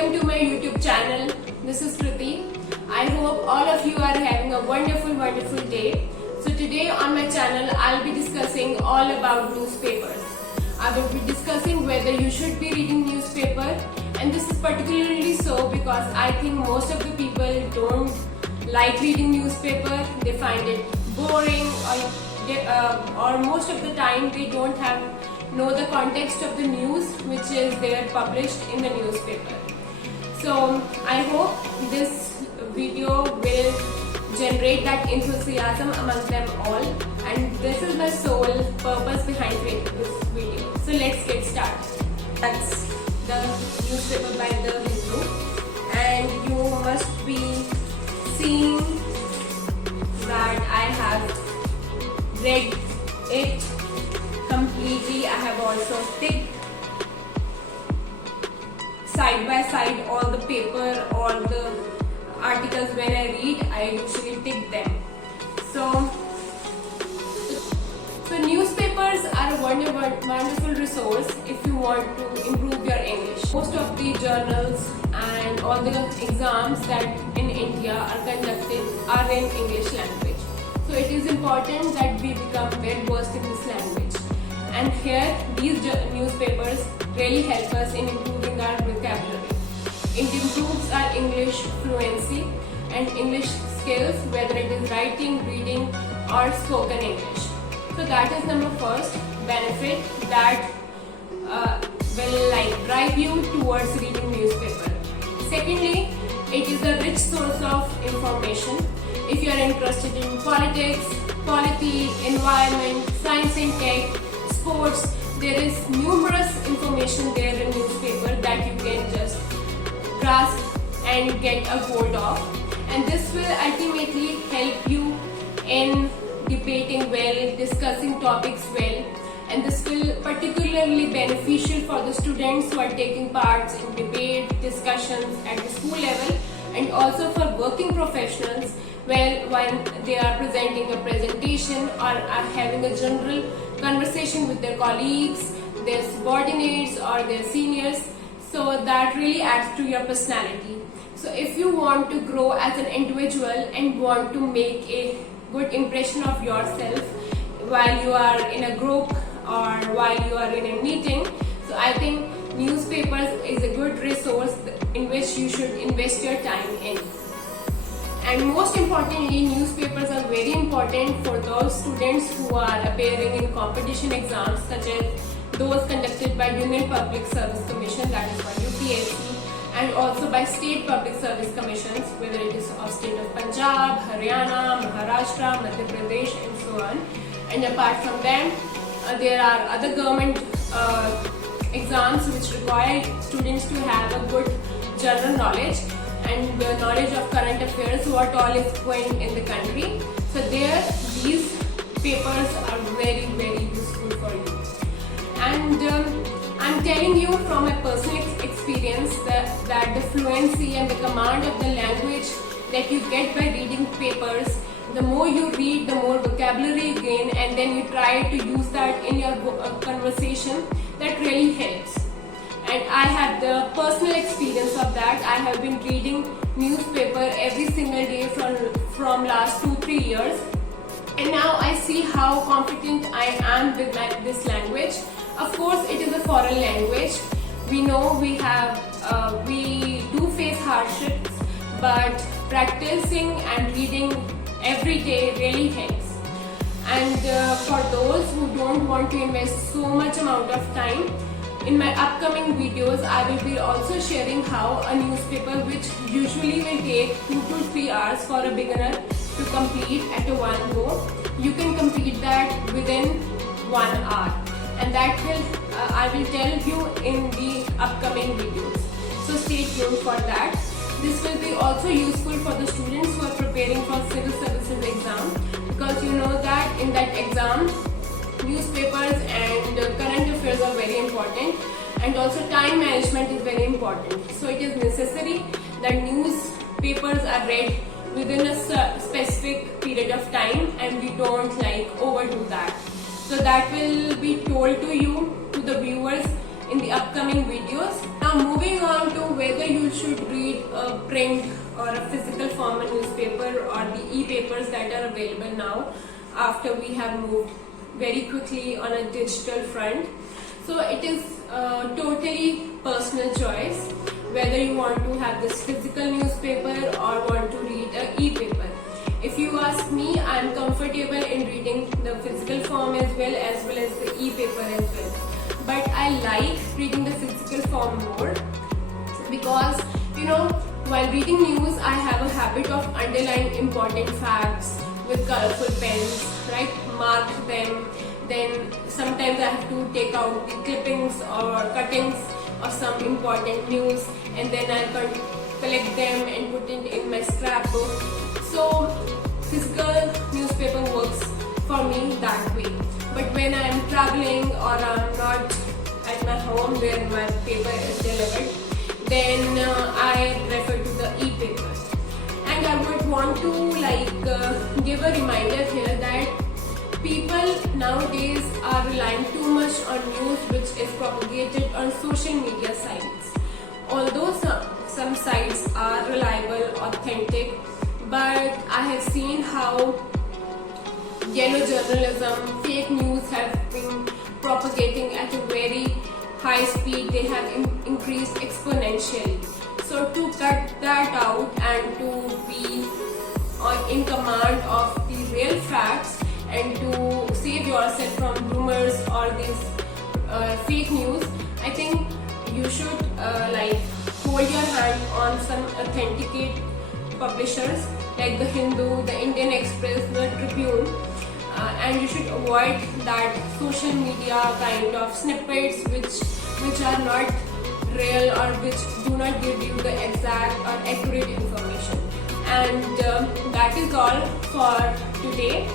welcome to my YouTube channel. This is Kriti. I hope all of you are having a wonderful day. So today on my channel I'll be discussing all about newspapers. I will be discussing whether you should be reading newspaper, and this is particularly so because I think most of the people don't like reading newspaper. They find it boring, or most of the time they don't know the context of the news which is there published in the newspaper. So I hope this video will generate that enthusiasm among them all, and this is my sole purpose behind creating this video. So let's get started. That's the newspaper by The Hindu, and you must be seeing that I have read it completely. I have also ticked side by side all the paper, all the articles. When I read, I usually tick them. So newspapers are a wonderful resource if you want to improve your English. Most of the journals and all the exams that in India are conducted are in English language. So it is important that we become well versed in this language. And here, these newspapers really help us in improving our vocabulary. It improves our English fluency and English skills, whether it is writing, reading, or spoken English. So that is number first benefit that will drive you towards reading newspaper. Secondly, it is a rich source of information. If you are interested in politics, polity, environment, science and tech, sports, there is numerous information there in newspaper that you can just grasp and get a hold of, and this will ultimately help you in debating well, discussing topics well, and this will particularly beneficial for the students who are taking parts in debate discussions at the school level, and also for working professionals when they are presenting a presentation or are having a general conversation with their colleagues, their subordinates or their seniors. So that really adds to your personality. So if you want to grow as an individual and want to make a good impression of yourself while you are in a group or while you are in a meeting, so I think newspapers is a good resource in which you should invest your time in. And most importantly, newspapers are very important for those students who are appearing in competition exams such as those conducted by Union Public Service Commission, that is by UPSC, and also by state public service commissions, whether it is of state of Punjab, Haryana, Maharashtra, Madhya Pradesh and so on. And apart from them, there are other government exams which require students to have a good general knowledge and the knowledge of current affairs, what all is going in the country. So there, these papers are very useful for you. And I'm telling you from my personal experience that the fluency and the command of the language that you get by reading papers, the more you read, the more vocabulary you gain, and then you try to use that in your conversation, that really helps. And I have the personal experience of that. I have been reading newspaper every single day from last 2-3 years, and now I see how confident I am with this language. Of course, it is a foreign language. We know we do face hardships, but practicing and reading every day really helps. And for those who don't want to invest so much amount of time, in my upcoming videos, I will be also sharing how a newspaper, which usually will take 2 to 3 hours for a beginner to complete at a one go, you can complete that within 1 hour. And that I will tell you in the upcoming videos. So stay tuned for that. This will be also useful for the students who are preparing for civil services exam, because you know that in that exam, newspapers and current affairs are very important, and also time management is very important. So it is necessary that newspapers are read within a specific period of time, and we don't overdo that. So that will be told to you, to the viewers, in the upcoming videos. Now moving on to whether you should read a print or a physical formal newspaper or the e-papers that are available now after we have moved very quickly on a digital front. So it is totally personal choice whether you want to have this physical newspaper or want to read an e-paper. If you ask me, I am comfortable in reading the physical form as well as the e-paper as well. But I like reading the physical form more because, while reading news, I have a habit of underlining important facts with colorful pens, right? Mark them. Then sometimes I have to take out the clippings or cuttings of some important news, and then I can collect them and put it in my scrapbook. So physical newspaper works for me that way. But when I am traveling or I'm not at my home where my paper is delivered, then I refer to the e-papers. And I would want to give a reminder here that people nowadays are relying too much on news which is propagated on social media sites. Although some sites are reliable, authentic, but I have seen how yellow journalism, fake news have been propagating at a very high speed. They have increased exponentially. So to cut that out and to be in command of the real facts and to save yourself from rumors or these fake news, I think you should hold your hand on some authenticate publishers like the Hindu, the Indian Express, the Tribune, and you should avoid that social media kind of snippets which are not real or which do not give you the exact or accurate information. And that is all for today.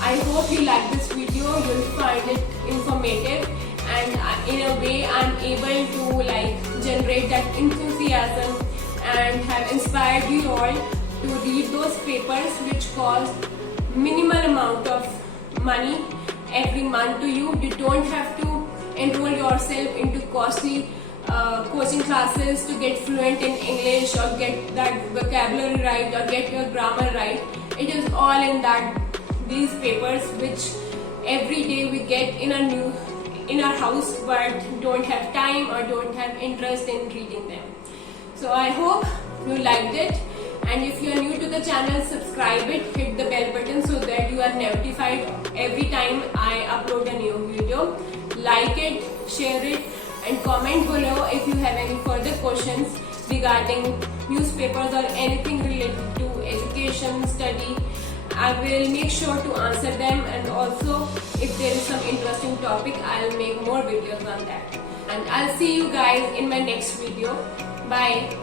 I hope you like this video. You'll find it informative, and in a way I'm able to generate that enthusiasm and have inspired you all to read those papers which cost minimal amount of money every month to you. You don't have to enroll yourself into costly coaching classes to get fluent in English or get that vocabulary right or get your grammar right. It is all in these papers which every day we get in our house but don't have time or don't have interest in reading them. So I hope you liked it, and if you are new to the channel, subscribe it, hit the bell button so that you are notified every time I upload a new video. Like it, share it, and comment below if you have any further questions regarding newspapers or anything related to education, study. I will make sure to answer them, and also if there is some interesting topic, I'll make more videos on that. And I'll see you guys in my next video. Bye.